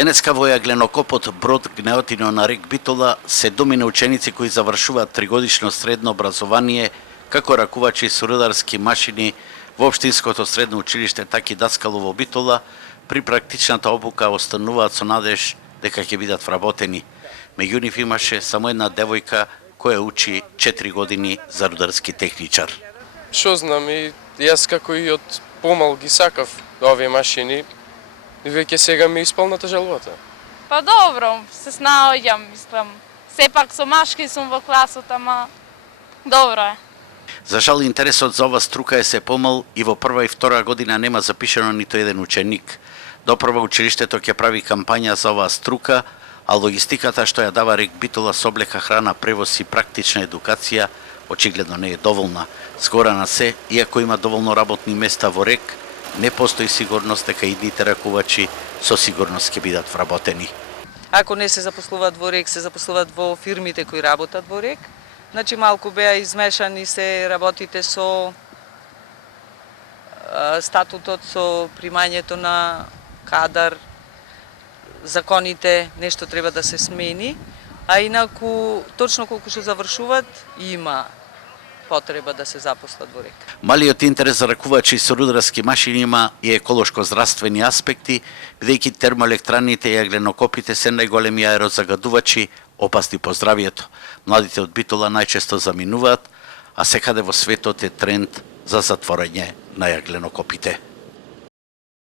Денеска во јагленокопот Брод Гнеотино на рек Битола се домина ученици кои завршуваат тригодишно средно образование како ракувачи со рударски машини во Општинското средно училиште Таки Даскалово Битола. При практичната обука остануваат со надеж дека ќе бидат вработени. Меѓу нив имаше само една девојка која учи 4 години за рударски техничар. Што знам, и јас како и од помал ги сакав овие машини, и веќе сега ми исполната желбата. Па добро, се снаоѓам, мислам. Сепак со машки сум во класот, ама добро е. За жал интересот за ова струка е се помал и во прва и втора година нема запишено ниту еден ученик. Допрва училиштето ќе прави кампања за оваа струка, а логистиката што ја дава рек Битола со облека, храна, превоз и практична едукација очигледно не е доволна. Згора на се, иако има доволно работни места во рек, не постои сигурност дека идните ракувачи со сигурност ќе бидат вработени. Ако не се запослуваат во рек, се запослуваат во фирмите кои работат во рек. Значи малку беа измешани се работите со статутот, со примањето на кадар, законите, нешто треба да се смени, а инаку точно колку што завршуваат има потреба да се запослат во рек. Малиот интерес за ракувачи со рударски машини има и еколошко-здравствени аспекти, бидејќи термоелектраните и јагленокопите се најголеми аерозагадувачи, опасни по здравието. Младите од Битола најчесто заминуваат, а секаде во светот е тренд за затворање на јагленокопите.